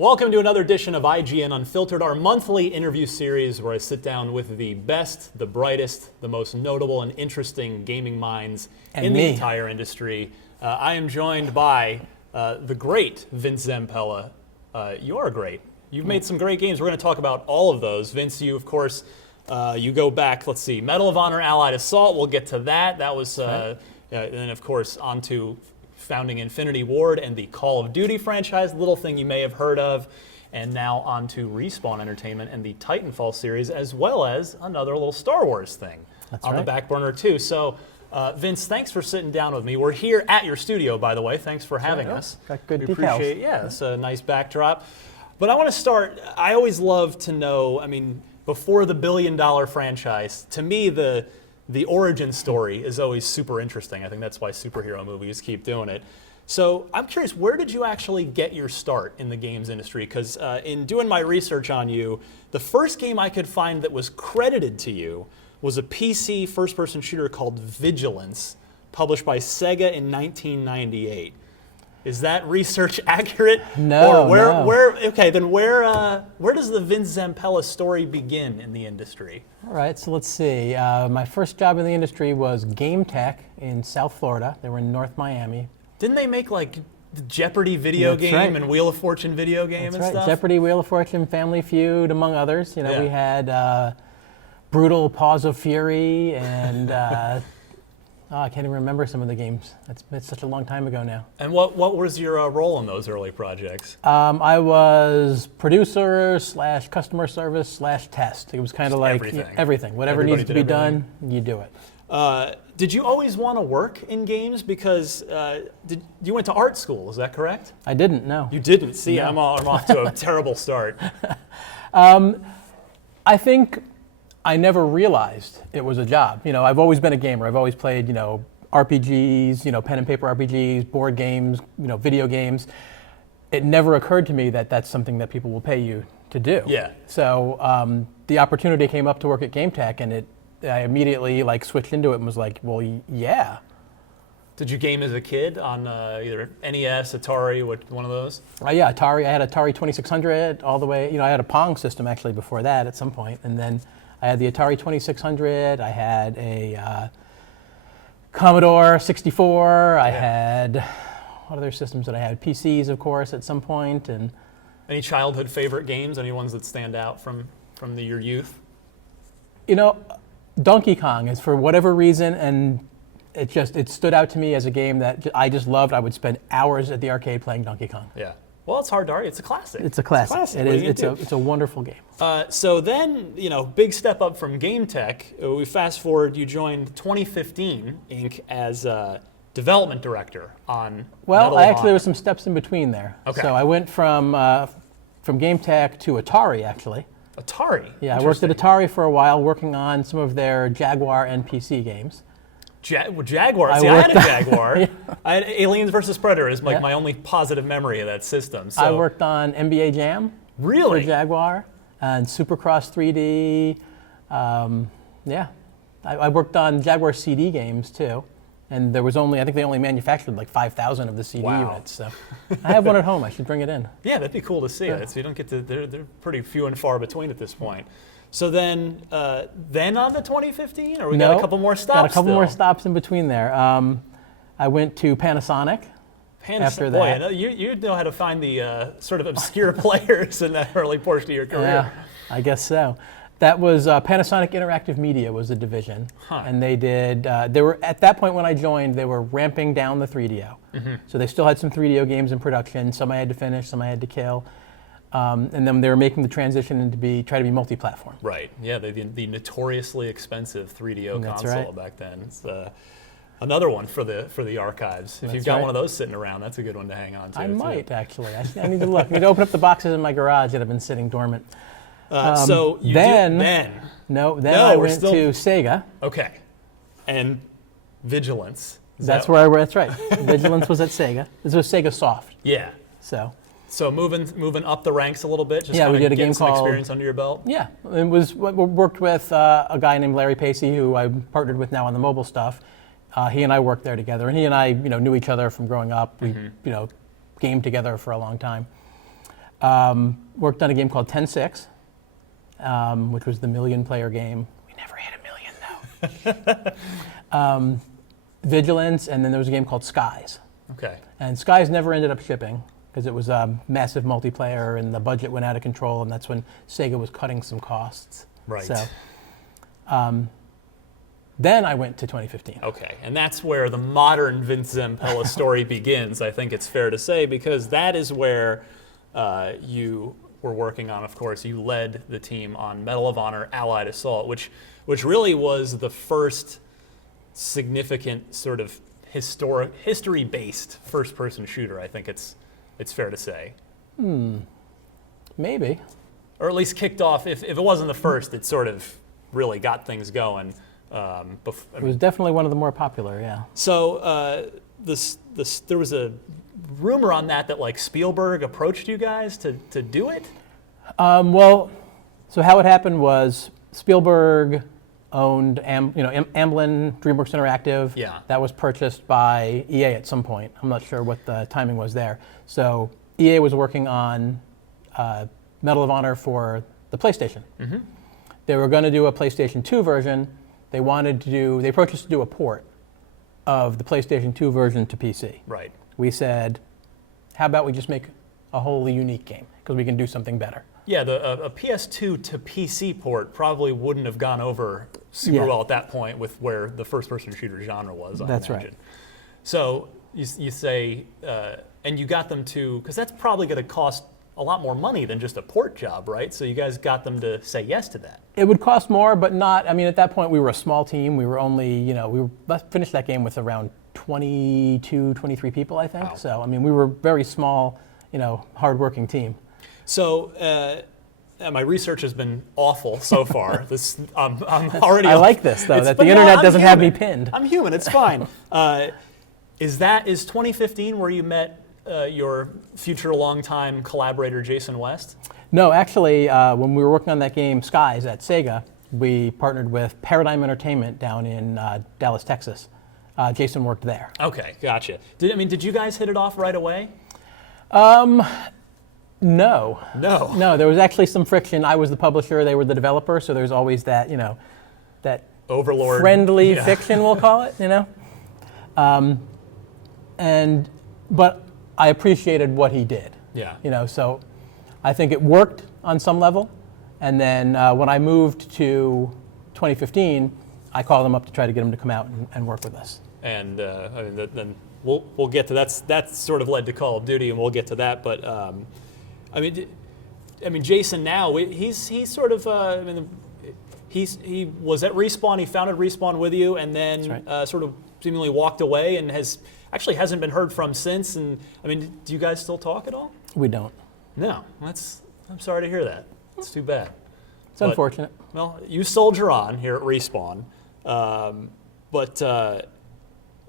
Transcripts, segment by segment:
Welcome to another edition of IGN Unfiltered, our monthly interview series where I sit down with the best, the brightest, the most notable and interesting gaming minds in the entire industry. I am joined by the great Vince Zampella. You are great. You've made some great games. We're going to talk about all of those. Vince, you, of course, you go back, let's see, Medal of Honor Allied Assault. We'll get to that. That was, and then, of course, on to founding Infinity Ward and the Call of Duty franchise, little thing you may have heard of, and now on to Respawn Entertainment and the Titanfall series, as well as another little Star Wars thing on the back burner too. So, Vince, thanks for sitting down with me. We're here at your studio, by the way. Thanks for having us. Got good details. Appreciate it. Yeah, it's a nice backdrop. But I want to start, I always love to know, I mean, before the billion-dollar franchise, to me, the origin story is always super interesting. I think that's why superhero movies keep doing it. So I'm curious, where did you actually get your start in the games industry? Because in doing my research on you, the first game I could find that was credited to you was a PC first-person shooter called Vigilance, published by Sega in 1998. Is that research accurate? No. Okay, then where does the Vince Zampella story begin in the industry? All right, so let's see. My first job in the industry was GameTek in South Florida. They were in North Miami. Didn't they make like the Jeopardy video game and Wheel of Fortune video game and stuff? Jeopardy, Wheel of Fortune, Family Feud, among others. You know, we had Brutal, Paws of Fury, and I can't even remember some of the games. It's such a long time ago now. And what was your role in those early projects? I was producer / customer service / test. It was kind of like everything. Whatever needs to be done, you do it. Did you always want to work in games? Because you went to art school, is that correct? I didn't, no. You didn't? See, no. I'm off to a terrible start. I think I never realized it was a job. You know, I've always been a gamer. I've always played, RPGs, pen and paper RPGs, board games, video games. It never occurred to me that that's something that people will pay you to do. Yeah. So the opportunity came up to work at GameTek, and I immediately switched into it and was like, well, yeah. Did you game as a kid on either NES, Atari, one of those? Yeah, Atari. I had Atari 2600 all the way. I had a Pong system actually before that at some point, and then I had the Atari 2600. I had a Commodore 64. I had, what other systems did I have? PCs, of course, at some point. And any childhood favorite games? Any ones that stand out from your youth? Donkey Kong is, for whatever reason, and it stood out to me as a game that I just loved. I would spend hours at the arcade playing Donkey Kong. Yeah. Well, it's hard to argue. It's a classic. It's a classic. It's a wonderful game. So then, big step up from GameTek. We fast forward. You joined 2015 Inc. as development director on. Well, there were some steps in between there. Okay. So I went from GameTek to Atari, actually. Atari. Yeah, I worked at Atari for a while, working on some of their Jaguar NPC games. Jaguar. I had a Jaguar. Yeah. I had Aliens vs. Predator is my only positive memory of that system. So. I worked on NBA Jam. Really? For Jaguar and Supercross 3D. I worked on Jaguar CD games too, and there was I think they only manufactured 5,000 of the CD units. So I have one at home. I should bring it in. Yeah, that'd be cool to see. Yeah. So you don't get to. They're pretty few and far between at this point. So then on to 2015, or got a couple more stops? Got a couple more stops in between there. I went to Panasonic. After that. Boy, you know how to find the sort of obscure players in that early portion of your career. Yeah, I guess so. That was Panasonic Interactive Media was the division, and they did. They were at that point when I joined. They were ramping down the 3DO, so they still had some 3DO games in production. Some I had to finish, some I had to kill. And then they were making the transition try to be multi-platform. Right. Yeah. The notoriously expensive 3DO console back then. It's another one for the archives. If you've got one of those sitting around, that's a good one to hang on to. I might actually. I need to look. I need to open up the boxes in my garage that have been sitting dormant. So then I went to Sega. Okay. And Vigilance. That's right. Vigilance was at Sega. This was Sega Soft. Yeah. So moving up the ranks a little bit, just we did a game some called experience under your belt. Yeah, it was worked with a guy named Larry Pacey, who I partnered with now on the mobile stuff. He and I worked there together, and he and I knew each other from growing up. We gamed together for a long time. Worked on a game called 10-6, which was the million-player game. We never hit a million, though. Vigilance, and then there was a game called Skies. Okay. And Skies never ended up shipping because it was a massive multiplayer, and the budget went out of control, and that's when Sega was cutting some costs. Right. So, then I went to 2015. Okay, and that's where the modern Vince Zampella story begins, I think it's fair to say, because that is where you were working on, of course, you led the team on Medal of Honor Allied Assault, which really was the first significant sort of history-based first-person shooter, I think it's fair to say. Maybe. Or at least kicked off, if it wasn't the first, it sort of really got things going. It was definitely one of the more popular, yeah. So there was a rumor on that like Spielberg approached you guys to do it? Well, so how it happened was Spielberg owned Amblin, DreamWorks Interactive. Yeah. That was purchased by EA at some point. I'm not sure what the timing was there. So EA was working on Medal of Honor for the PlayStation. Mm-hmm. They were going to do a PlayStation 2 version. They approached us to do a port of the PlayStation 2 version to PC. Right. We said, how about we just make a wholly unique game, because we can do something better. Yeah, a PS2 to PC port probably wouldn't have gone over super well at that point with where the first-person shooter genre was, I imagine. Right. So you say, and you got them to, because that's probably going to cost a lot more money than just a port job, right? So you guys got them to say yes to that. It would cost more, but not, at that point we were a small team. We were only, let's finish that game with around 22, 23 people, I think. Wow. So, we were a very small, hard-working team. So my research has been awful so far. I'm already. I like this though, that the internet doesn't have me pinned. I'm human. It's fine. Is 2015 where you met your future longtime collaborator Jason West? No, actually, when we were working on that game Skies at Sega, we partnered with Paradigm Entertainment down in Dallas, Texas. Jason worked there. Okay, gotcha. Did you guys hit it off right away? No. No, there was actually some friction. I was the publisher, they were the developer, so there's always that, that overlord friendly fiction, we'll call it, But I appreciated what he did. Yeah. So I think it worked on some level. And then when I moved to 2015, I called him up to try to get him to come out and work with us. And then we'll get to that's sort of led to Call of Duty, and we'll get to that. But Jason now he's sort of he was at Respawn. He founded Respawn with you, and then right. Sort of seemingly walked away, and hasn't been heard from since. And do you guys still talk at all? We don't. No, I'm sorry to hear that. It's too bad. It's unfortunate. Well, you soldier on here at Respawn.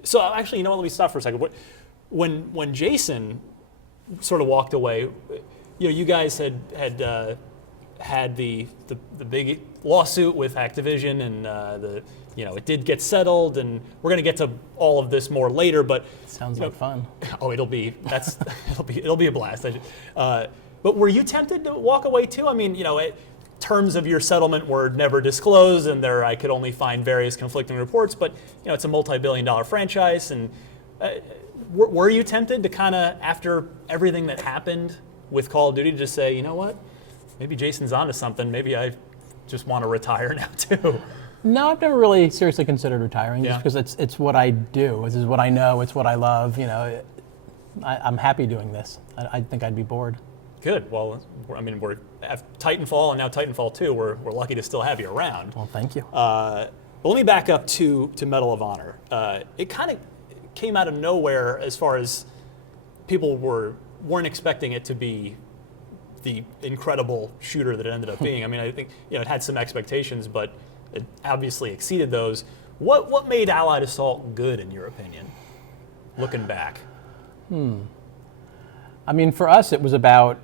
So actually, let me stop for a second. When Jason sort of walked away, you guys had the big lawsuit with Activision, and it did get settled, and we're going to get to all of this more later. But sounds like fun. Oh, it'll be a blast. But were you tempted to walk away too? Terms of your settlement were never disclosed, and I could only find various conflicting reports. But it's a multi-billion-dollar franchise, and were you tempted to kind of, after everything that happened with Call of Duty, to just say, you know what, maybe Jason's onto something. Maybe I just want to retire now too. No, I've never really seriously considered retiring, just because it's what I do. This is what I know. It's what I love. I'm happy doing this. I think I'd be bored. Good. Well, we're at Titanfall, and now Titanfall 2. We're lucky to still have you around. Well, thank you. But let me back up to Medal of Honor. It kind of came out of nowhere as far as people weren't expecting it to be the incredible shooter that it ended up being. I think it had some expectations, but it obviously exceeded those. What made Allied Assault good, in your opinion, looking back? For us, it was about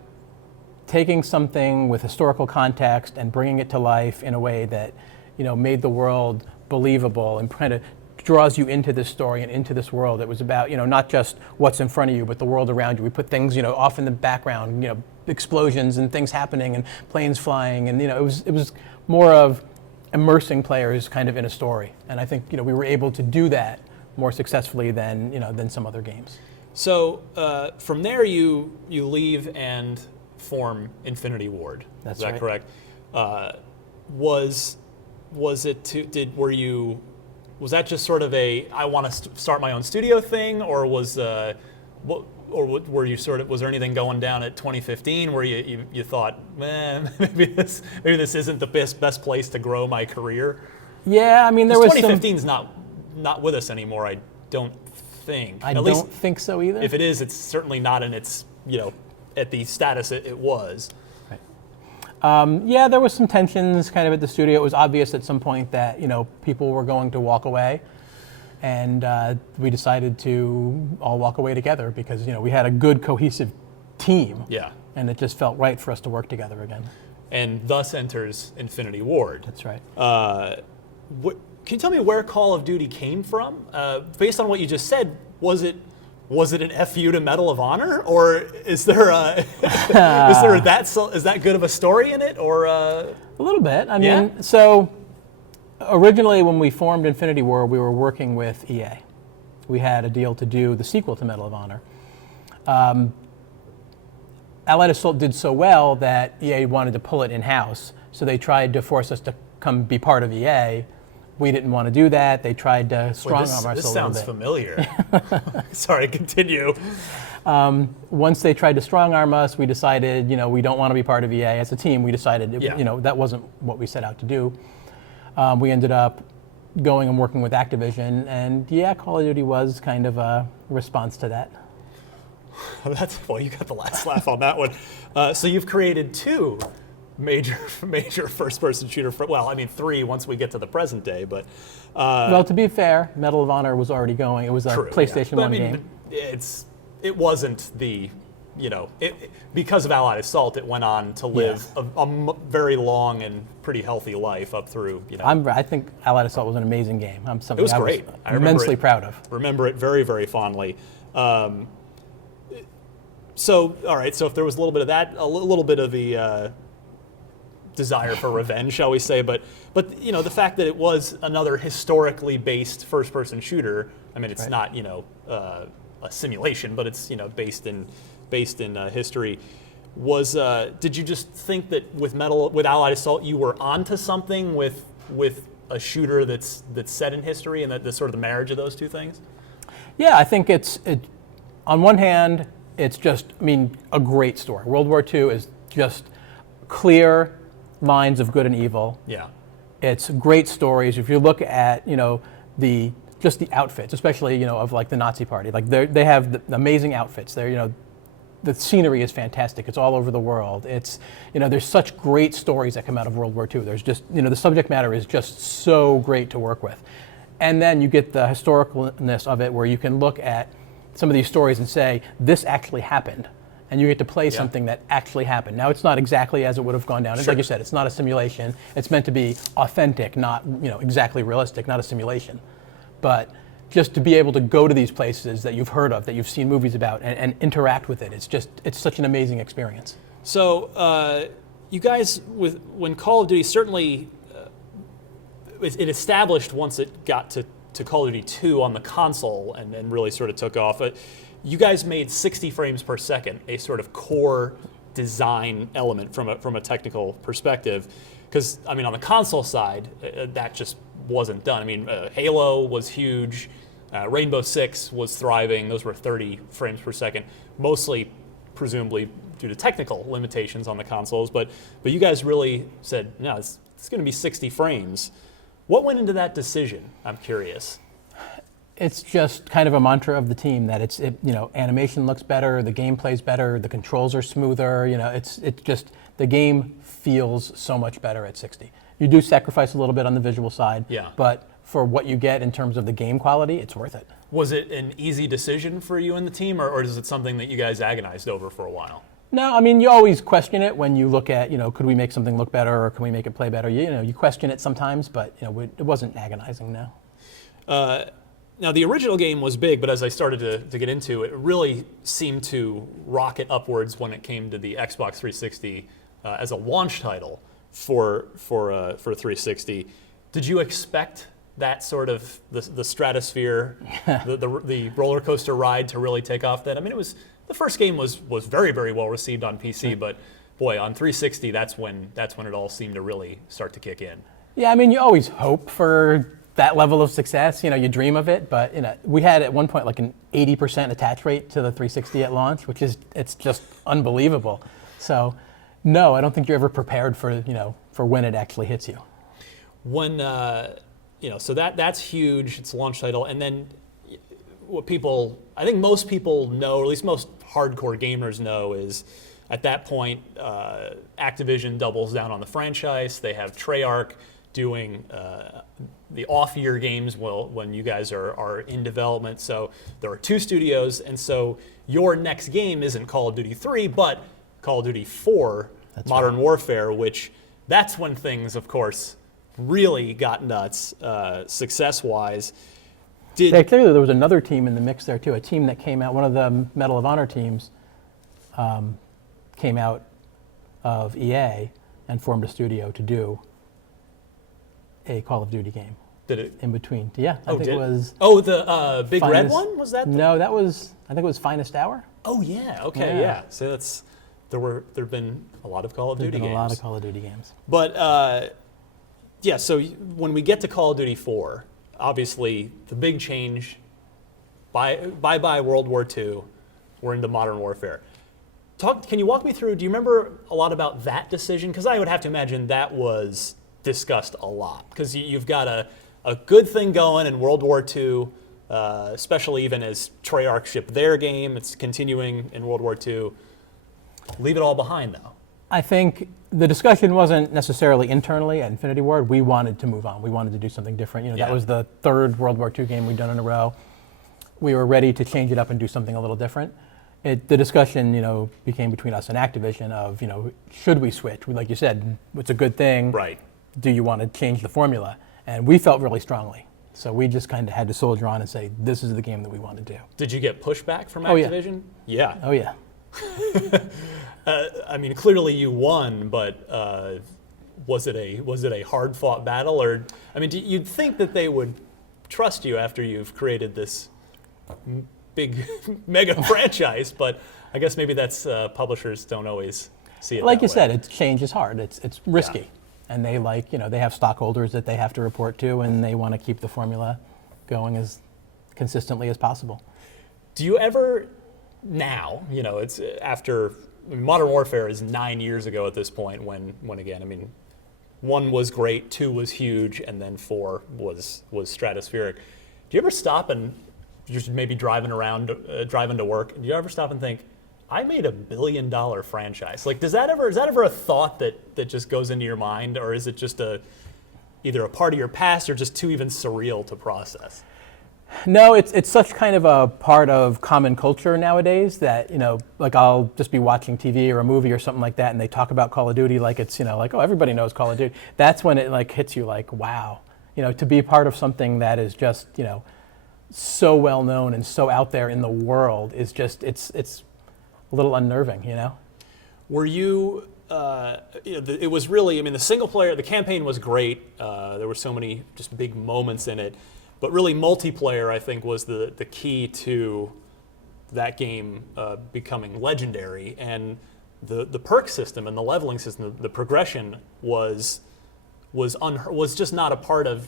taking something with historical context and bringing it to life in a way that, made the world believable and kind of draws you into this story and into this world. It was about, not just what's in front of you, but the world around you. We put things, off in the background, explosions and things happening and planes flying, and it was more of immersing players kind of in a story. And I think we were able to do that more successfully than some other games. So from there, you leave and form Infinity Ward. That's Is that right. correct? Was that just sort of a I want to start my own studio thing, or was were you sort of, was there anything going down at 2015 where you thought, man, maybe this isn't the best place to grow my career? Yeah, I mean, there was 2015's not with us anymore, I don't think. I don't think so either. If it is, it's certainly not in its, at the status it was. Right. Yeah, there was some tensions kind of at the studio. It was obvious at some point that, people were going to walk away. And we decided to all walk away together because, we had a good cohesive team. Yeah. And it just felt right for us to work together again. And thus enters Infinity Ward. That's right. Can you tell me where Call of Duty came from? Based on what you just said, was it an FU to Medal of Honor, or is there is that good of a story in it, or a little bit? I mean, so originally when we formed Infinity Ward, we were working with EA. We had a deal to do the sequel to Medal of Honor. Allied Assault did so well that EA wanted to pull it in-house, so they tried to force us to come be part of EA. We didn't want to do that. They tried to strong-arm us a little bit. This sounds familiar. Sorry, continue. Once they tried to strong-arm us, we decided, we don't want to be part of EA. As a team, we decided, that wasn't what we set out to do. We ended up going and working with Activision, and Call of Duty was kind of a response to that. You got the last laugh on that one. So you've created two major first-person shooter. Three once we get to the present day. But well, to be fair, Medal of Honor was already going. It was a PlayStation 1 game. It wasn't the, because of Allied Assault, it went on to live a very long and pretty healthy life up through. I think Allied Assault was an amazing game. It was great. I was immensely proud of. Remember it very, very fondly. So, all right. So if there was a little bit of that, a little bit of the desire for revenge, shall we say? But the fact that it was another historically based first-person shooter. I mean, it's not a simulation, but it's based in history. Did you just think that with Allied Assault you were onto something with a shooter that's set in history, and that the sort of the marriage of those two things? Yeah, I think it. On one hand, it's just a great story. World War II is just clear lines of good and evil. Yeah. It's great stories. If you look at the outfits, especially of like the Nazi Party, like they have the amazing outfits. The scenery is fantastic. It's all over the world. It's there's such great stories that come out of World War II. There's just the subject matter is just so great to work with, and then you get the historicalness of it, where you can look at some of these stories and say this actually happened. And you get to play something that actually happened. Now, it's not exactly as it would have gone down. Sure. Like you said, it's not a simulation. It's meant to be authentic, not exactly realistic, not a simulation. But just to be able to go to these places that you've heard of, that you've seen movies about, and interact with it, it's such an amazing experience. So you guys, when Call of Duty, certainly it established once it got to Call of Duty 2 on the console and really sort of took off. You guys made 60 frames per second a sort of core design element from a technical perspective, because on the console side that just wasn't done. Halo was huge, Rainbow Six was thriving. Those were 30 frames per second, mostly presumably due to technical limitations on the consoles. But you guys really said, no, it's going to be 60 frames. What went into that decision? I'm curious. It's just kind of a mantra of the team that animation looks better, the gameplay's better, the controls are smoother. It's just the game feels so much better at 60. You do sacrifice a little bit on the visual side, but for what you get in terms of the game quality, it's worth it. Was it an easy decision for you and the team, or is it something that you guys agonized over for a while? No, you always question it when you look at, could we make something look better, or can we make it play better? You question it sometimes, but it wasn't agonizing, no. Now, the original game was big, but as I started to get into it, it really seemed to rocket upwards when it came to the Xbox 360 as a launch title for 360. Did you expect that sort of the stratosphere, the roller coaster ride to really take off? Then, I mean, the first game was very, very well received on PC, but boy, on 360, that's when it all seemed to really start to kick in. Yeah, I mean, you always hope for that level of success. You dream of it, but we had at one point like an 80% attach rate to the 360 at launch, which is it's just unbelievable. So, no, I don't think you're ever prepared for when it actually hits you. When so that's huge. It's a launch title, and then I think most people know, or at least most hardcore gamers know, is at that point Activision doubles down on the franchise. They have Treyarch doing the off-year games when you guys are in development. So there are 2 studios, and so your next game isn't Call of Duty 3, but Call of Duty 4, that's Modern Warfare, which that's when things, of course, really got nuts success-wise. Clearly there was another team in the mix there too, a team that came out, one of the Medal of Honor teams came out of EA and formed a studio to do a Call of Duty game. Did it? In between. Yeah, I think it was... Oh, the big red one? Was that? No, I think it was Finest Hour. Oh, yeah. Okay, yeah. So there've been a lot of Call of Duty games. There's been a lot of Call of Duty games. But, so when we get to Call of Duty 4, obviously the big change, bye-bye World War II, we're into Modern Warfare. Can you walk me through, do you remember a lot about that decision? Because I would have to imagine that was discussed a lot, because you've got a good thing going in World War II, especially even as Treyarch shipped their game. It's continuing in World War II. Leave it all behind, though. I think the discussion wasn't necessarily internally at Infinity Ward. We wanted to move on. We wanted to do something different. That was the 3rd World War II game we'd done in a row. We were ready to change it up and do something a little different. The discussion, became between us and Activision of, should we switch? Like you said, it's a good thing. Right. Do you want to change the formula? And we felt really strongly. So we just kind of had to soldier on and say, this is the game that we want to do. Did you get pushback from Activision? Yeah. Oh, yeah. I mean, clearly you won, but was it a hard-fought battle? Or, I mean, you'd think that they would trust you after you've created this big mega franchise, but I guess maybe that's publishers don't always see it like that you way. said, change is hard. It's risky. Yeah. And they they have stockholders that they have to report to, and they want to keep the formula going as consistently as possible. Do you ever, now, it's after, Modern Warfare is 9 years ago at this point when again, I mean, 1 was great, 2 was huge, and then 4 was stratospheric. Do you ever stop and just maybe driving to work, do you ever stop and think, I made $1 billion franchise? Like, is that ever a thought that just goes into your mind, or is it just either a part of your past or just too even surreal to process? No, it's such kind of a part of common culture nowadays that, like I'll just be watching TV or a movie or something like that, and they talk about Call of Duty like it's, like, oh, everybody knows Call of Duty. That's when it like hits you like, wow, to be part of something that is just, so well known and so out there in the world is just, it's a little unnerving, Were you, it was really, I mean, the single player, the campaign was great. There were so many just big moments in it. But really, multiplayer, I think, was the key to that game becoming legendary. And the perk system and the leveling system, the progression was just not a part of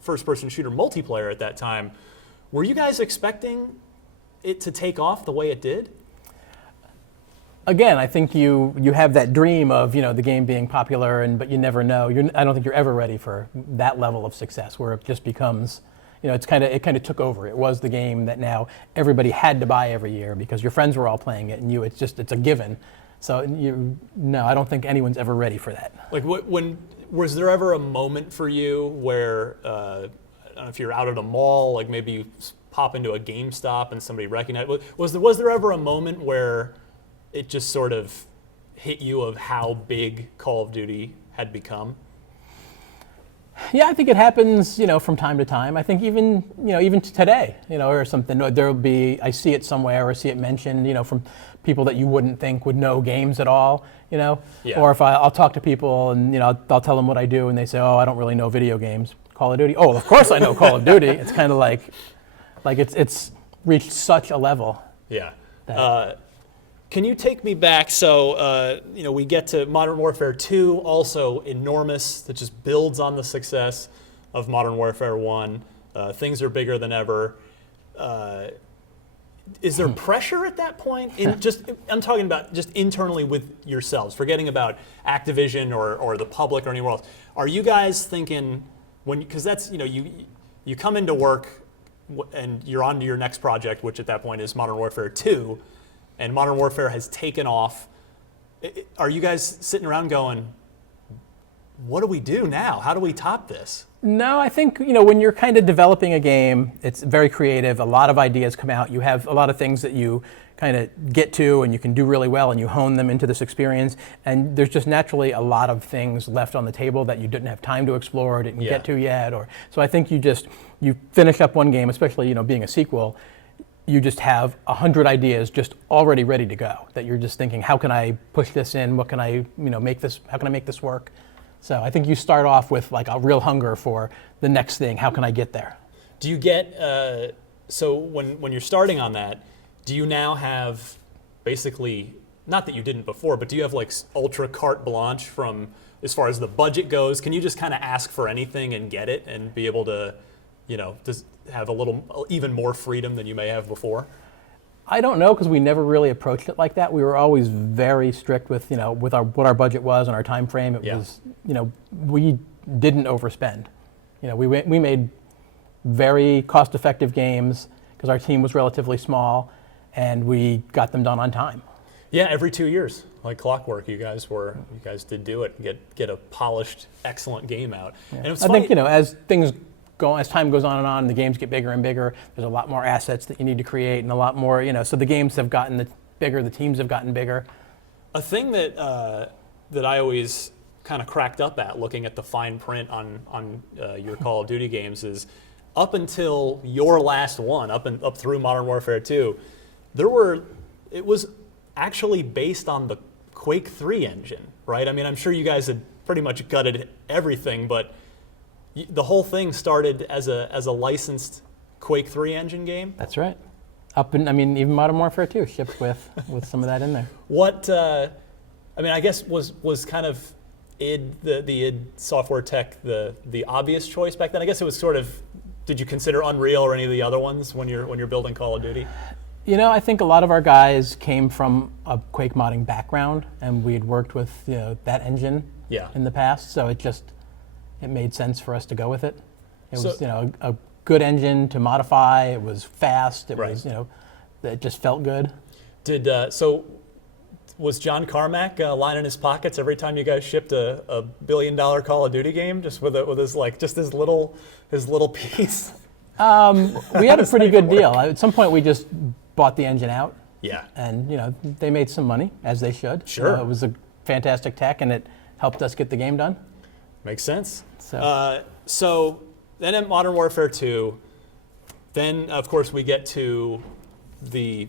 first-person shooter multiplayer at that time. Were you guys expecting it to take off the way it did? Again, I think you have that dream of the game being popular, but you never know. I don't think you're ever ready for that level of success where it just becomes, it kind of took over. It was the game that now everybody had to buy every year because your friends were all playing it, and it's a given. So no, I don't think anyone's ever ready for that. Like was there ever a moment for you where I don't know if you're out at a mall, like maybe you pop into a GameStop and somebody recognized? Was there ever a moment where it just sort of hit you of how big Call of Duty had become? Yeah, I think it happens, from time to time. I think even today, or something, there'll be, I see it somewhere or see it mentioned, from people that you wouldn't think would know games at all, Yeah. Or if I'll talk to people and, I'll tell them what I do and they say, oh, I don't really know video games. Call of Duty? Oh, of course I know Call of Duty. It's kind of like it's reached such a level. Yeah. Can you take me back? So, we get to Modern Warfare 2, also enormous, that just builds on the success of Modern Warfare 1. Things are bigger than ever. Is there pressure at that point? I'm talking about just internally with yourselves, forgetting about Activision or the public or anywhere else. Are you guys thinking, because that's, you come into work and you're on to your next project, which at that point is Modern Warfare 2, and Modern Warfare has taken off. Are you guys sitting around going, what do we do now? How do we top this? No, I think, when you're kind of developing a game, it's very creative. A lot of ideas come out. You have a lot of things that you kind of get to and you can do really well and you hone them into this experience. And there's just naturally a lot of things left on the table that you didn't have time to explore or didn't get to yet. So I think you finish up one game, especially, being a sequel, you just have 100 ideas just already ready to go that you're just thinking, how can I push this in? What can I, make this, how can I make this work? So I think you start off with like a real hunger for the next thing. How can I get there? Do you get, so when you're starting on that, do you now have basically, not that you didn't before, but do you have like ultra carte blanche from as far as the budget goes? Can you just kind of ask for anything and get it and be able to, just have a little, even more freedom than you may have before? I don't know, because we never really approached it like that. We were always very strict with, with what our budget was and our time frame. It was, we didn't overspend. We made very cost-effective games because our team was relatively small, and we got them done on time. Yeah, every 2 years, like clockwork, you guys did do it and get a polished, excellent game out. Yeah. And it's I funny, think as time goes on and the games get bigger and bigger, there's a lot more assets that you need to create and a lot more, so the games have gotten bigger, the teams have gotten bigger. A thing that I always kind of cracked up at looking at the fine print on your Call of Duty games is up until your last one, up through Modern Warfare 2, it was actually based on the Quake 3 engine, right? I mean, I'm sure you guys had pretty much gutted everything, but the whole thing started as a licensed Quake 3 engine game? That's right. Even Modern Warfare 2 shipped with some of that in there. What, I guess was kind of the id Software Tech the obvious choice back then? I guess it was sort of, did you consider Unreal or any of the other ones when you're building Call of Duty? I think a lot of our guys came from a Quake modding background, and we had worked with that engine in the past, so it made sense for us to go with it. It was, a good engine to modify. It was fast. It was, it just felt good. Was John Carmack lining his pockets every time you guys shipped a $1 billion Call of Duty game, just with his his little piece? We had a pretty good deal. At some point, we just bought the engine out. Yeah. And they made some money, as they should. Sure. It was a fantastic tech, and it helped us get the game done. Makes sense. So then at Modern Warfare 2, then of course we get to the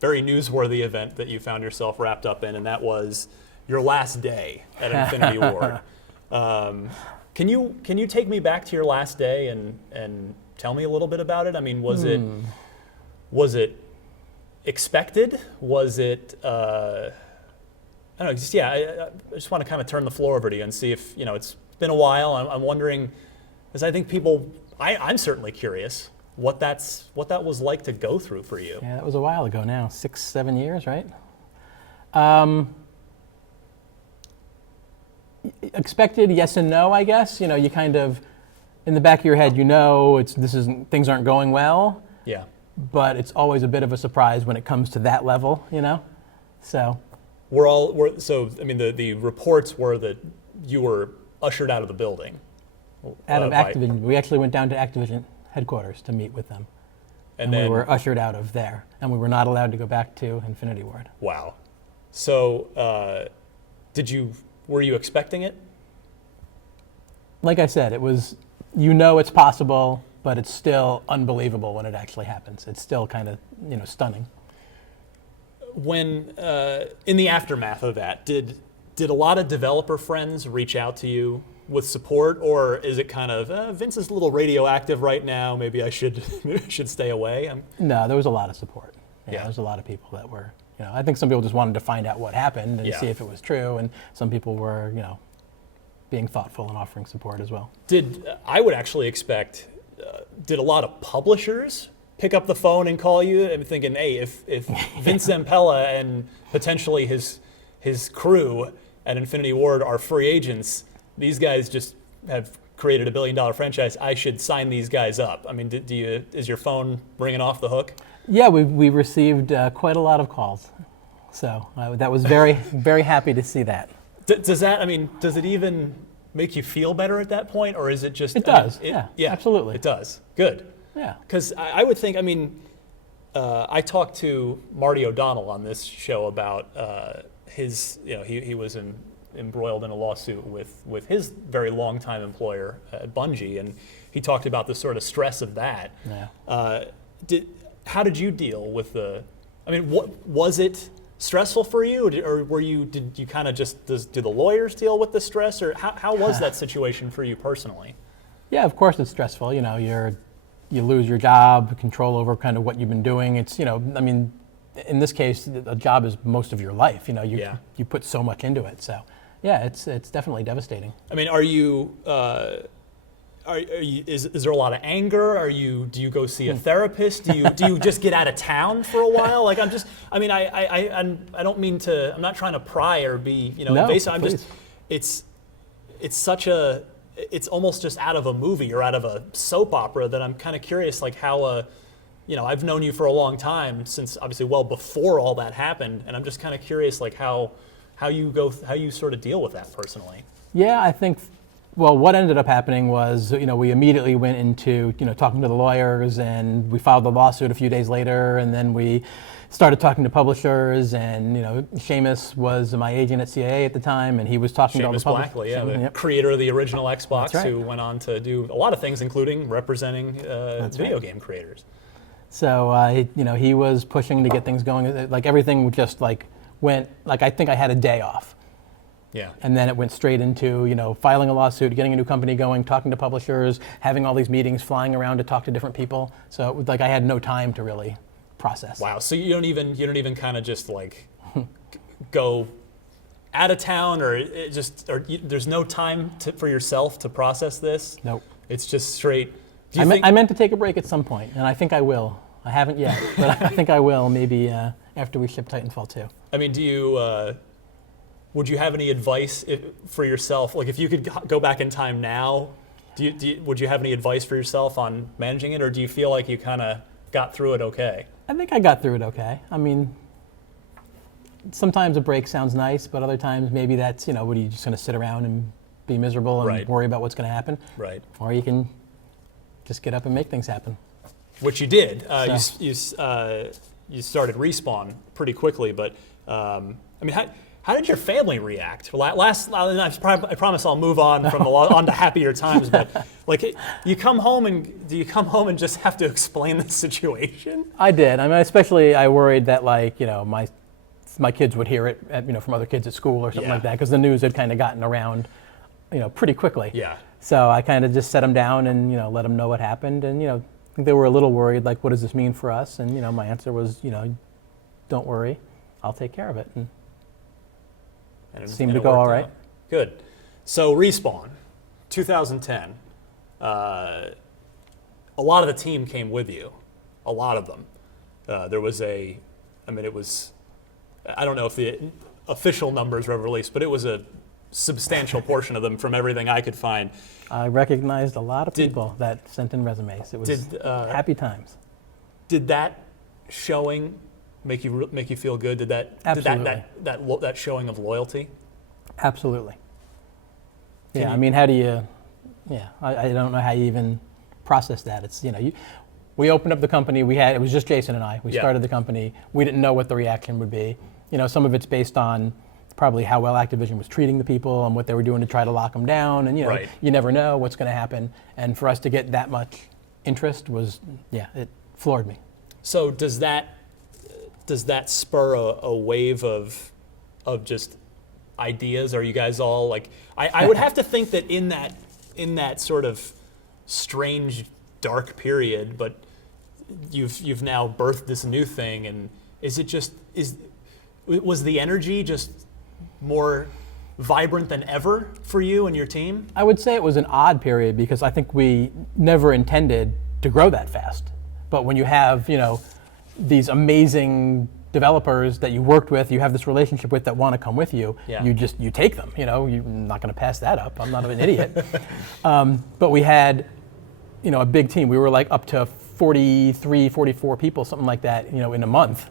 very newsworthy event that you found yourself wrapped up in, and that was your last day at Infinity Ward. Can you take me back to your last day and tell me a little bit about it? I mean, was it expected? Was it I don't know, I just want to kind of turn the floor over to you and see if, it's been a while. I'm wondering, because I think I'm certainly curious what that was like to go through for you. Yeah, that was a while ago now, 6-7 years, right? Expected, yes and no, I guess. You kind of, in the back of your head, things aren't going well. Yeah. But it's always a bit of a surprise when it comes to that level, So. The reports were that you were ushered out of the building. Out of Activision. We actually went down to Activision headquarters to meet with them. And then we were ushered out of there. And we were not allowed to go back to Infinity Ward. Wow. So, were you expecting it? Like I said, it was, it's possible, but it's still unbelievable when it actually happens. It's still kind of, stunning. When, in the aftermath of that, did a lot of developer friends reach out to you with support, or is it kind of, Vince is a little radioactive right now, maybe I should stay away? No, there was a lot of support. Yeah, there was a lot of people that were, I think some people just wanted to find out what happened and see if it was true, and some people were, being thoughtful and offering support as well. I would actually expect, did a lot of publishers pick up the phone and call you? I'm thinking, hey, if Vince Zampella and potentially his crew at Infinity Ward are free agents, these guys just have created $1 billion franchise, I should sign these guys up. I mean, is your phone ringing off the hook? Yeah, we received quite a lot of calls. So that was very, very happy to see that. Does it even make you feel better at that point, or is it just... It does, yeah, absolutely. It does, good. Yeah. Because I would think, I talked to Marty O'Donnell on this show about his, he was embroiled in a lawsuit with his very long-time employer at Bungie, and he talked about the sort of stress of that. Yeah. How did you deal with what was it stressful for you, or did you kind of just, do the lawyers deal with the stress, or how was that situation for you personally? Yeah, of course it's stressful. You lose your job, control over kind of what you've been doing. It's, in this case, a job is most of your life. You put so much into it. So, yeah, it's definitely devastating. Are you? Is there a lot of anger? Do you go see a therapist? Do you just get out of town for a while? Like I don't mean to. I'm not trying to pry or be invasive. Please. It's such a. It's almost just out of a movie or out of a soap opera that I'm kind of curious, like how, I've known you for a long time, since obviously well before all that happened, and I'm just kind of curious, like how you sort of deal with that personally. Yeah, I think, well, what ended up happening was, we immediately went into, talking to the lawyers, and we filed the lawsuit a few days later, and then we started talking to publishers, and Seamus was my agent at CAA at the time, and he was talking to all the publishers. Seamus Blackley, the creator of the original Xbox, right. Who went on to do a lot of things, including representing video game creators. So he was pushing to get things going. Like everything just went. I think I had a day off. Yeah. And then it went straight into filing a lawsuit, getting a new company going, talking to publishers, having all these meetings, flying around to talk to different people. So it was I had no time to really process. Wow. So you don't even kind of just go out of town, or there's no time for yourself to process this? Nope. It's just straight. I meant to take a break at some point, and I think I will. I haven't yet, but I think I will maybe after we ship Titanfall 2. Do you, would you have any advice for yourself? Like if you could go back in time now, would you have any advice for yourself on managing it, or do you feel like you kind of got through it okay? I think I got through it okay. Sometimes a break sounds nice, but other times maybe that's, what are you just going to sit around and be miserable and right. worry about what's going to happen? Right. Or you can just get up and make things happen. Which you did. You started Respawn pretty quickly, but how did your family react? I promise I'll move on from on to happier times, but do you come home and just have to explain the situation? I did. Especially I worried that my kids would hear it from other kids at school or something like that, because the news had kind of gotten around pretty quickly. Yeah. So I kind of just set them down and let them know what happened, and I think they were a little worried, what does this mean for us? And my answer was, don't worry, I'll take care of it. And it seemed to go all right. Good. So Respawn, 2010. A lot of the team came with you. A lot of them. There was it was, I don't know if the official numbers were released, but it was a substantial portion of them from everything I could find. I recognized a lot of people that sent in resumes. It was happy times. Did that showing make you feel good? Did that Absolutely. that showing of loyalty? Absolutely. How do you? Yeah, I don't know how you even process that. It's we opened up the company. It was just Jason and I. We started the company. We didn't know what the reaction would be. Some of it's based on probably how well Activision was treating the people and what they were doing to try to lock them down. And you never know what's going to happen. And for us to get that much interest was, it floored me. So does that spur a wave of just ideas? Are you guys all like? I would have to think that in that sort of strange dark period, but you've now birthed this new thing, and was the energy just more vibrant than ever for you and your team? I would say it was an odd period because I think we never intended to grow that fast. But when you have, these amazing developers that you worked with, you have this relationship with that want to come with you, you take them, you're not going to pass that up. I'm not an idiot. But we had, a big team. We were like up to 43, 44 people, something like that, in a month.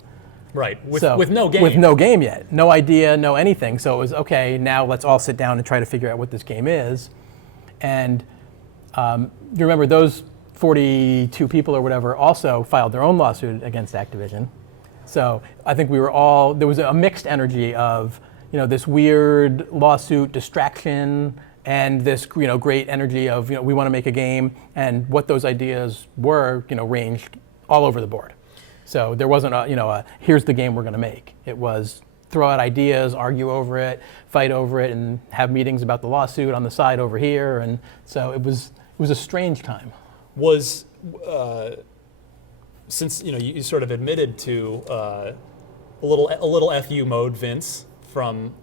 Right, with no game. With no game yet. No idea, no anything. So it was, okay, now let's all sit down and try to figure out what this game is. And you remember those 42 people or whatever also filed their own lawsuit against Activision. So I think there was a mixed energy of, this weird lawsuit distraction and this, great energy of, we want to make a game, and what those ideas were, ranged all over the board. So there wasn't here's the game we're going to make. It was throw out ideas, argue over it, fight over it, and have meetings about the lawsuit on the side over here. And so it was a strange time. Was since you sort of admitted to a little FU mode, Vince, from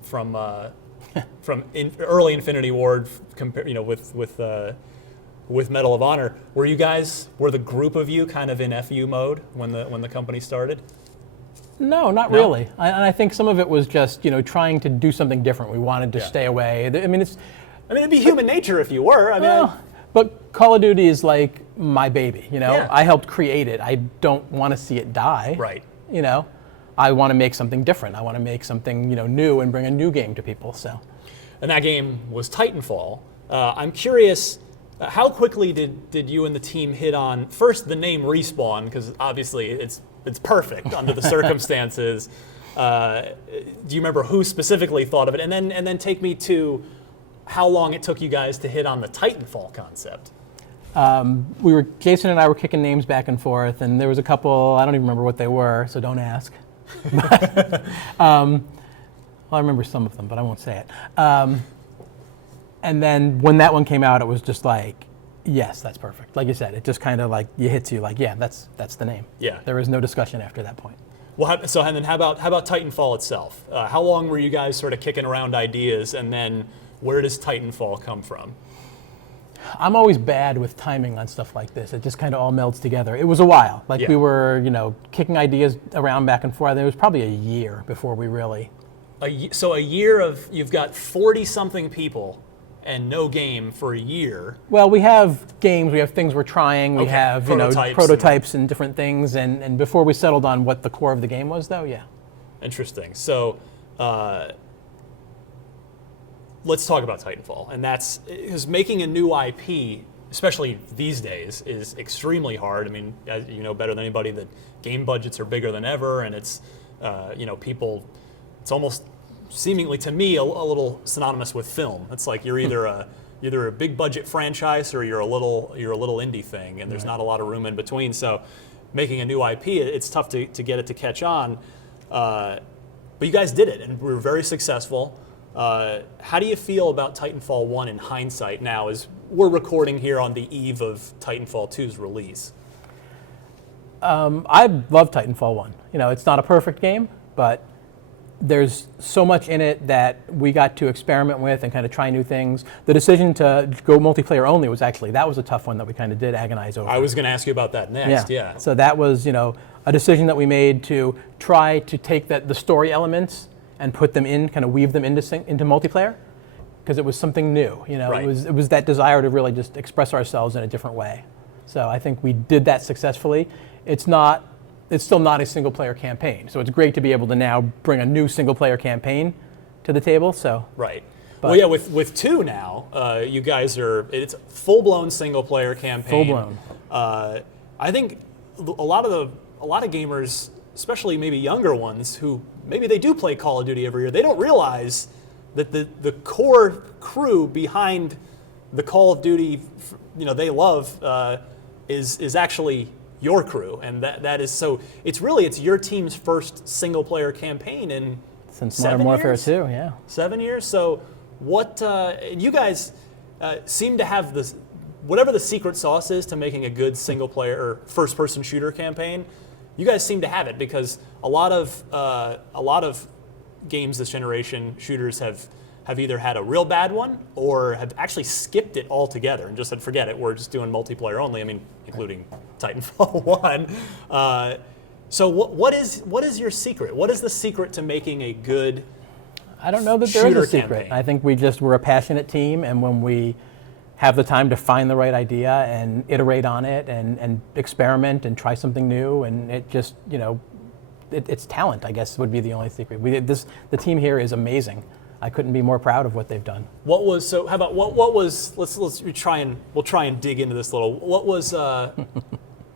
early Infinity Ward, with Medal of Honor, were the group of you kind of in FU mode when the company started? No, not really. I think some of it was just trying to do something different. We wanted to stay away. It'd be human nature if you were. But Call of Duty is like my baby. I helped create it. I don't want to see it die. Right. I want to make something different. I want to make something new and bring a new game to people. So. And that game was Titanfall. I'm curious. How quickly did you and the team hit on, first, the name Respawn, because obviously it's perfect under the circumstances. Do you remember who specifically thought of it? And then take me to how long it took you guys to hit on the Titanfall concept. Jason and I were kicking names back and forth, and there was a couple, I don't even remember what they were, so don't ask. Well, I remember some of them, but I won't say it. And then when that one came out, it was just like, yes, that's perfect. Like you said, it just kind of like hits you like, yeah, that's the name. Yeah. There was no discussion after that point. Well, and then how about Titanfall itself? How long were you guys sort of kicking around ideas, and then where does Titanfall come from? I'm always bad with timing on stuff like this. It just kind of all melds together. It was a while. We were, kicking ideas around back and forth. It was probably a year before we really. So a year of, you've got 40-something people and no game for a year. Well, we have games, we have things we're trying, we have prototypes and different things, and before we settled on what the core of the game was, though, yeah. Interesting. So let's talk about Titanfall, and that's because making a new IP, especially these days, is extremely hard. I mean, as you know better than anybody, that game budgets are bigger than ever, and it's people. It's almost seemingly to me a little synonymous with film. It's like you're either a big budget franchise or you're a little indie thing, and there's not a lot of room in between. So making a new IP, it's tough to get it to catch on. But you guys did it, and we were very successful. How do you feel about Titanfall 1 in hindsight now, as we're recording here on the eve of Titanfall 2's release? I love Titanfall 1. It's not a perfect game, but there's so much in it that we got to experiment with and kind of try new things. The decision to go multiplayer only was that was a tough one that we kind of did agonize over. I was going to ask you about that next, yeah. So that was, a decision that we made to try to take the story elements and put them in, kind of weave them into multiplayer, because it was something new. Right. It was that desire to really just express ourselves in a different way. So I think we did that successfully. It's still not a single player campaign. So it's great to be able to now bring a new single player campaign to the table. So right. Well, yeah, with 2 now, you guys it's a full-blown single player campaign. Full-blown. I think a lot of gamers especially maybe younger ones who maybe they do play Call of Duty every year, they don't realize that the core crew behind the Call of Duty, they love is actually your crew, and that is so. It's your team's first single player campaign in since Modern Warfare 2, yeah. 7 years. So what you guys seem to have this, whatever the secret sauce is to making a good single player or first person shooter campaign. You guys seem to have it, because a lot of games this generation, shooters have either had a real bad one or have actually skipped it altogether and just said, forget it, we're just doing multiplayer only. I mean, including Titanfall 1. So what is your secret? What is the secret to making a good I don't know that there is a secret. Campaign? I think we're a passionate team, and when we have the time to find the right idea and iterate on it and experiment and try something new, and it just, it's talent, I guess, would be the only secret. The team here is amazing. I couldn't be more proud of what they've done. Let's try and dig into this a little.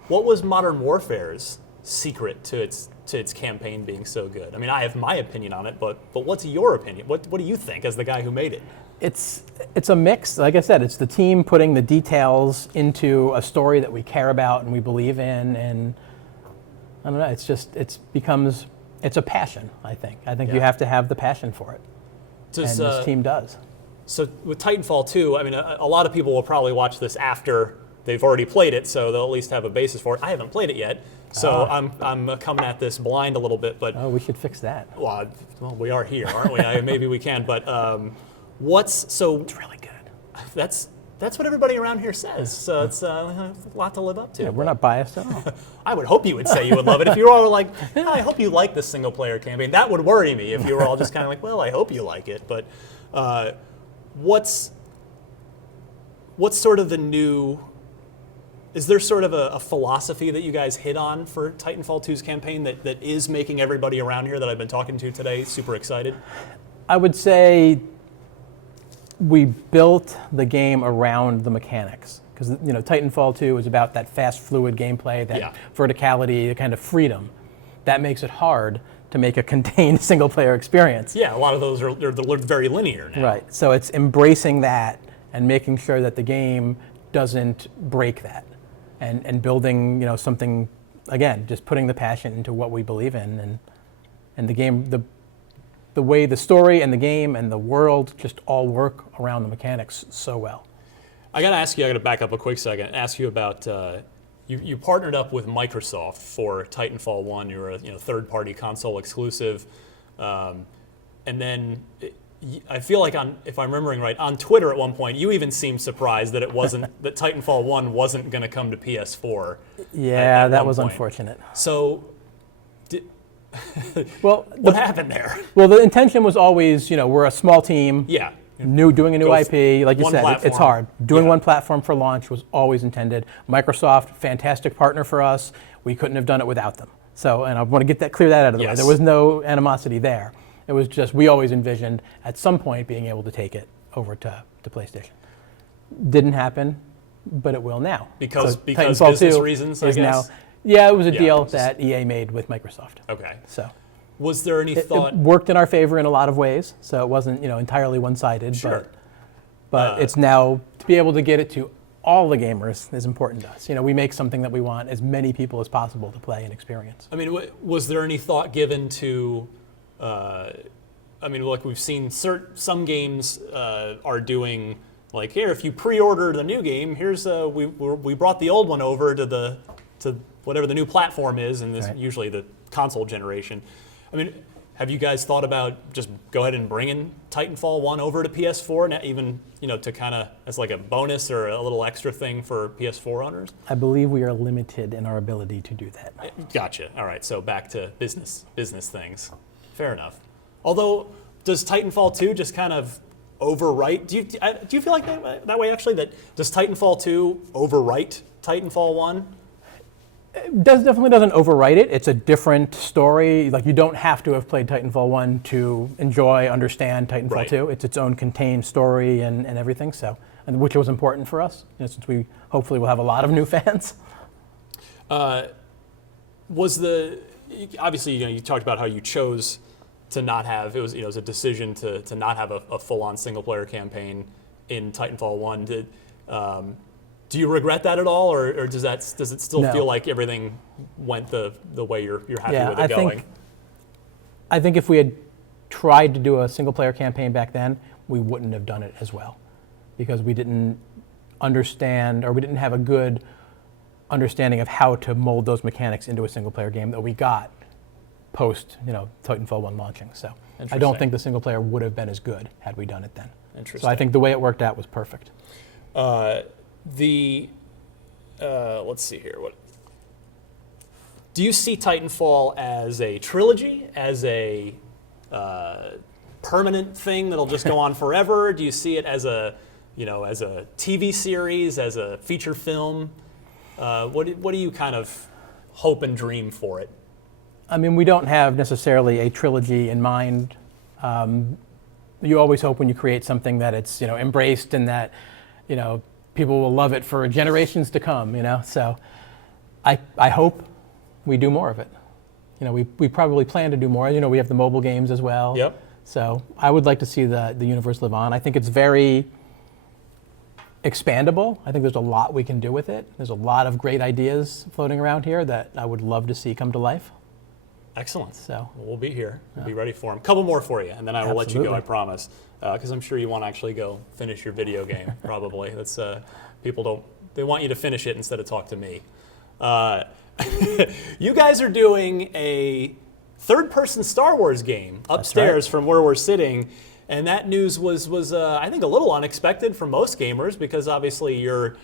What was Modern Warfare's secret to its campaign being so good? I mean, I have my opinion on it, but what's your opinion? What do you think as the guy who made it? It's a mix. Like I said, it's the team putting the details into a story that we care about and we believe in, and I don't know. It's a passion. I think you have to have the passion for it, and this team does. So with Titanfall 2, I mean, a lot of people will probably watch this after they've already played it, so they'll at least have a basis for it. I haven't played it yet, so I'm coming at this blind a little bit. But we should fix that. Well, we are here, aren't we? Maybe we can. But it's really good. That's what everybody around here says. So it's a lot to live up to. Yeah, we're not biased at all. I would hope you would say you would love it. If you were all like, I hope you like this single player campaign. That would worry me if you were all just kind of like, well, I hope you like it. But what's sort of the new? Is there sort of a philosophy that you guys hit on for Titanfall 2's campaign that is making everybody around here that I've been talking to today super excited? I would say we built the game around the mechanics, because Titanfall 2 is about that fast, fluid gameplay, that verticality, the kind of freedom. That makes it hard to make a contained single-player experience. Yeah, a lot of those are they're very linear now. Right. So it's embracing that and making sure that the game doesn't break that, and building something, again, just putting the passion into what we believe in, and the game, the way the story and the game and the world just all work around the mechanics so well. I got to back up a quick second and ask you about, you partnered up with Microsoft for Titanfall 1. You were a third-party console exclusive. And then I feel like, if I'm remembering right, on Twitter at one point, you even seemed surprised that that Titanfall 1 wasn't going to come to PS4. Yeah, that was unfortunate. So, well, what happened there? Well, the intention was always, we're a small team. Yeah. Doing a new IP, like you said, platform. it's hard. Doing one platform for launch was always intended. Microsoft, fantastic partner for us. We couldn't have done it without them. So, and I want to clear that out of the way. There was no animosity there. It was just, we always envisioned at some point being able to take it over to PlayStation. Didn't happen, but it will now. Because Titanfall business 2 reasons, I guess? It was a deal that EA made with Microsoft. Okay. So, was there any thought? It worked in our favor in a lot of ways, so it wasn't entirely one-sided. Sure. But it's now, to be able to get it to all the gamers is important to us. We make something that we want as many people as possible to play and experience. I mean, was there any thought given to? Like we've seen some games are doing, like, here, if you pre-order the new game, here's we brought the old one over to whatever the new platform is, and this usually the console generation. I mean, have you guys thought about just go ahead and bringing Titanfall 1 over to PS4, and even to kind of as like a bonus or a little extra thing for PS4 owners? I believe we are limited in our ability to do that. Gotcha. All right, so back to business things. Fair enough. Although, does Titanfall 2 just kind of overwrite? Do you feel like that way actually? That does Titanfall 2 overwrite Titanfall 1? It definitely doesn't overwrite it. It's a different story. Like, you don't have to have played Titanfall 1 to understand Titanfall 2. It's its own contained story and everything. So, which was important for us, since we hopefully will have a lot of new fans. obviously, you talked about how you chose to not have, it was a decision to not have a full-on single-player campaign in Titanfall 1. Do you regret that at all, or does it still feel like everything went the way you're happy with it going? I think if we had tried to do a single-player campaign back then, we wouldn't have done it as well, because we didn't understand, or we didn't have a good understanding of how to mold those mechanics into a single-player game that we got post, Titanfall 1 launching. So I don't think the single-player would have been as good had we done it then. Interesting. So I think the way it worked out was perfect. Let's see here. Do you see Titanfall as a trilogy, as a permanent thing that'll just go on forever? Do you see it as a TV series, as a feature film? What do you kind of hope and dream for it? I mean, we don't have necessarily a trilogy in mind. You always hope when you create something that it's embraced and that people will love it for generations to come. So I hope we do more of it. We probably plan to do more. We have the mobile games as well. Yep. So I would like to see the universe live on. I think it's very expandable. I think there's a lot we can do with it. There's a lot of great ideas floating around here that I would love to see come to life. Excellent. So we'll be here. We'll be ready for them. Couple more for you, and then I will let you go, I promise. Because I'm sure you want to actually go finish your video game, probably. That's they want you to finish it instead of talk to me. You guys are doing a third-person Star Wars game upstairs from where we're sitting, and that news was I think a little unexpected for most gamers, because obviously your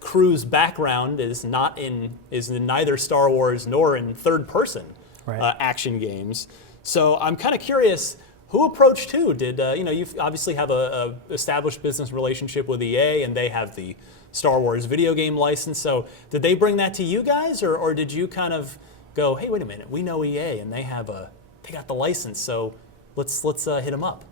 crew's background is in neither Star Wars nor in third-person action games. So I'm kind of curious, who approached who? Did you obviously have a established business relationship with EA, and they have the Star Wars video game license. So did they bring that to you guys, or did you kind of go, hey, wait a minute, we know EA and they got the license, so let's hit them up?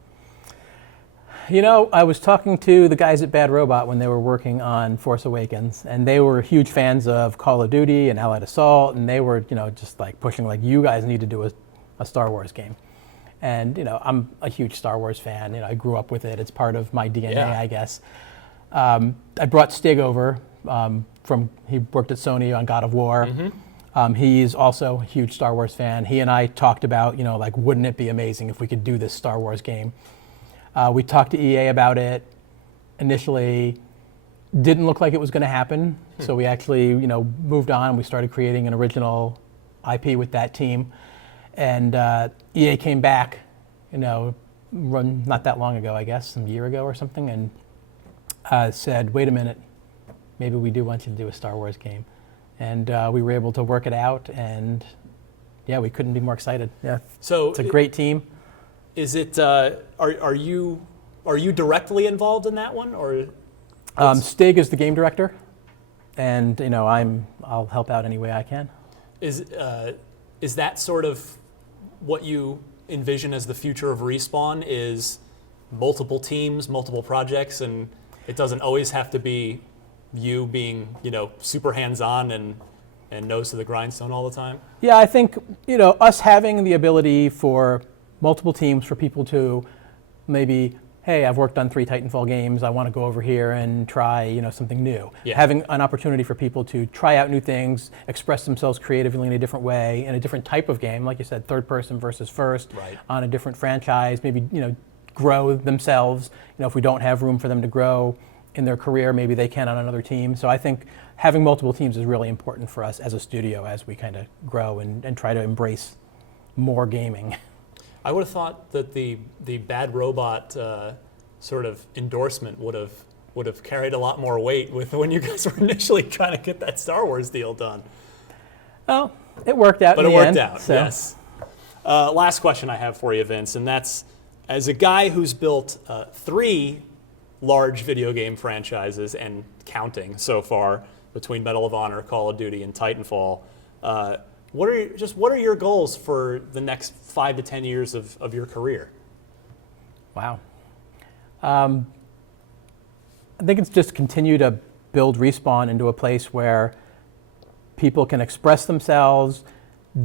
I was talking to the guys at Bad Robot when they were working on Force Awakens, and they were huge fans of Call of Duty and Allied Assault, and they were, just like pushing, like, you guys need to do a Star Wars game. And, I'm a huge Star Wars fan. I grew up with it. It's part of my DNA, I guess. I brought Stig over he worked at Sony on God of War. Mm-hmm. He's also a huge Star Wars fan. He and I talked about, wouldn't it be amazing if we could do this Star Wars game? We talked to EA about it. Initially, didn't look like it was going to happen. So we actually, moved on. We started creating an original IP with that team. And EA came back, not that long ago, I guess, a year ago or something, and said, wait a minute, maybe we do want you to do a Star Wars game. And we were able to work it out, and we couldn't be more excited. Yeah. So it's a great team. Is it? Are you directly involved in that one, or? Stig is the game director, and I'll help out any way I can. Is that sort of what you envision as the future of Respawn? Is multiple teams, multiple projects, and it doesn't always have to be you being super hands-on and nose to the grindstone all the time? Yeah, I think us having the ability for multiple teams, for people to maybe, hey, I've worked on 3 Titanfall games, I want to go over here and try something new. Yeah. Having an opportunity for people to try out new things, express themselves creatively in a different way, in a different type of game, like you said, third person versus first, on a different franchise, maybe grow themselves. If we don't have room for them to grow in their career, maybe they can on another team. So I think having multiple teams is really important for us as a studio as we kind of grow and try to embrace more gaming. I would have thought that the Bad Robot sort of endorsement would have carried a lot more weight with when you guys were initially trying to get that Star Wars deal done. Well, it worked out. But in it the worked end, out. So. Yes. Last question I have for you, Vince, and that's, as a guy who's built 3 large video game franchises and counting so far between Medal of Honor, Call of Duty, and Titanfall. What are your goals for the next 5 to 10 years of your career? Wow. I think it's just continue to build Respawn into a place where people can express themselves,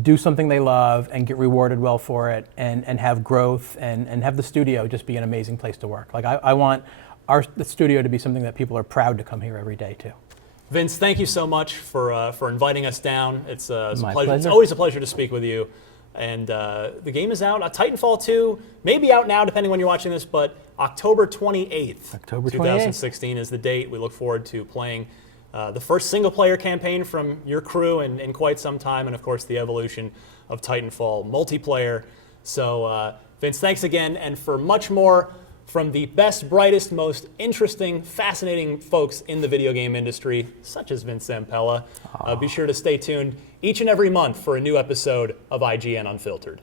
do something they love and get rewarded well for it, and have growth, and have the studio just be an amazing place to work. Like I want the studio to be something that people are proud to come here every day to. Vince, thank you so much for inviting us down. It's a pleasure. It's pleasure. Always a pleasure to speak with you. And the game is out. Titanfall 2 may be out now, depending when you're watching this, but October 28th, October 28th. 2016 is the date. We look forward to playing the first single-player campaign from your crew in quite some time, and of course the evolution of Titanfall multiplayer. So Vince, thanks again, and for much more from the best, brightest, most interesting, fascinating folks in the video game industry, such as Vince Zampella, be sure to stay tuned each and every month for a new episode of IGN Unfiltered.